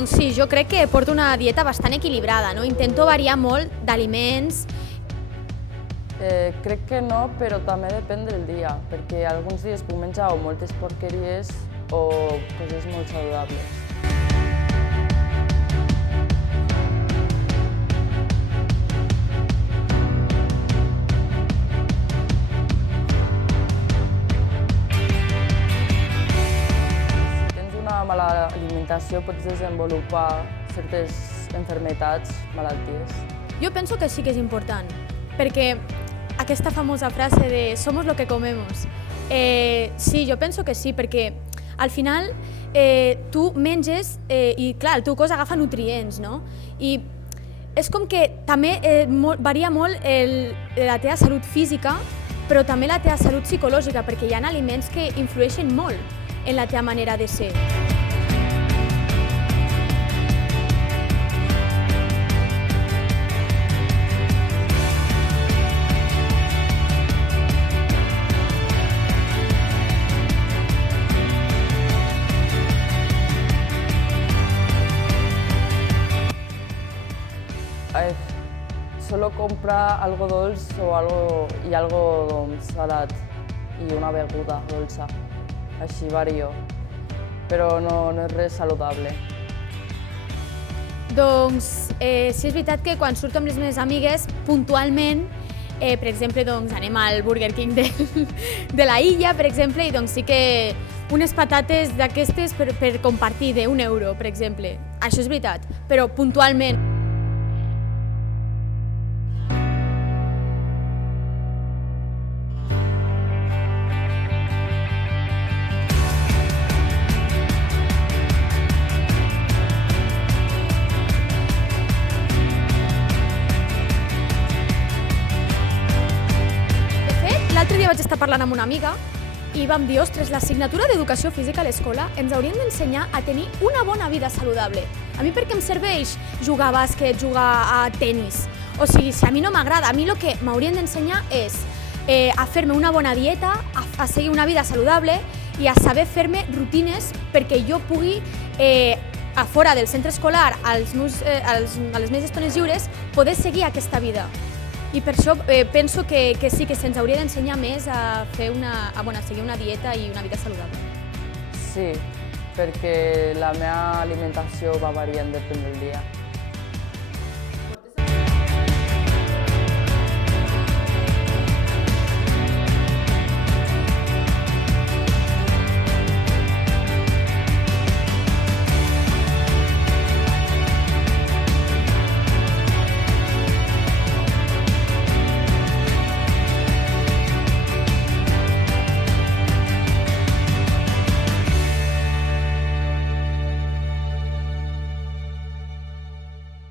Doncs sí, jo crec que porto una dieta bastant equilibrada, no? Intento variar molt d'aliments. Crec que no, però també depèn del dia, perquè alguns dies puc menjar o moltes porqueries o coses molt saludables. Si tens una mala alimentació pots desenvolupar certes malalties, malalties. Jo penso que sí que és important, perquè aquesta famosa frase de «somos lo que comemos». Sí, jo penso que sí, perquè al final tu menges i clar, el teu cos agafa nutrients, no? I és com que també varia molt la teva salut física, però també la teva salut psicològica, perquè hi ha aliments que influeixen molt en la teva manera de ser. Solo comprar algo dolç o algo salat i una beguda dolça. Així vario, però no és res saludable. Doncs sí, és veritat que quan surto amb les meves amigues, puntualment, per exemple, anem al Burger King de la illa, per exemple, i sí que unes patates d'aquestes per compartir d'1 euro, per exemple. Això és veritat, però puntualment. L'altre dia vaig estar parlant amb una amiga i vam dir, ostres, l'assignatura d'Educació Física a l'escola ens haurien d'ensenyar a tenir una bona vida saludable. A mi per què em serveix jugar a bàsquet, jugar a tenis? O sigui, si a mi no m'agrada, a mi el que m'haurien d'ensenyar és a fer-me una bona dieta, a seguir una vida saludable i a saber fer-me rutines perquè jo pugui, a fora del centre escolar, a les meves estones lliures, poder seguir aquesta vida. I per això penso que sí, que se'ns hauria d'ensenyar més a seguir una dieta i una vida saludable. Sí, perquè la meva alimentació va variant depèn del dia.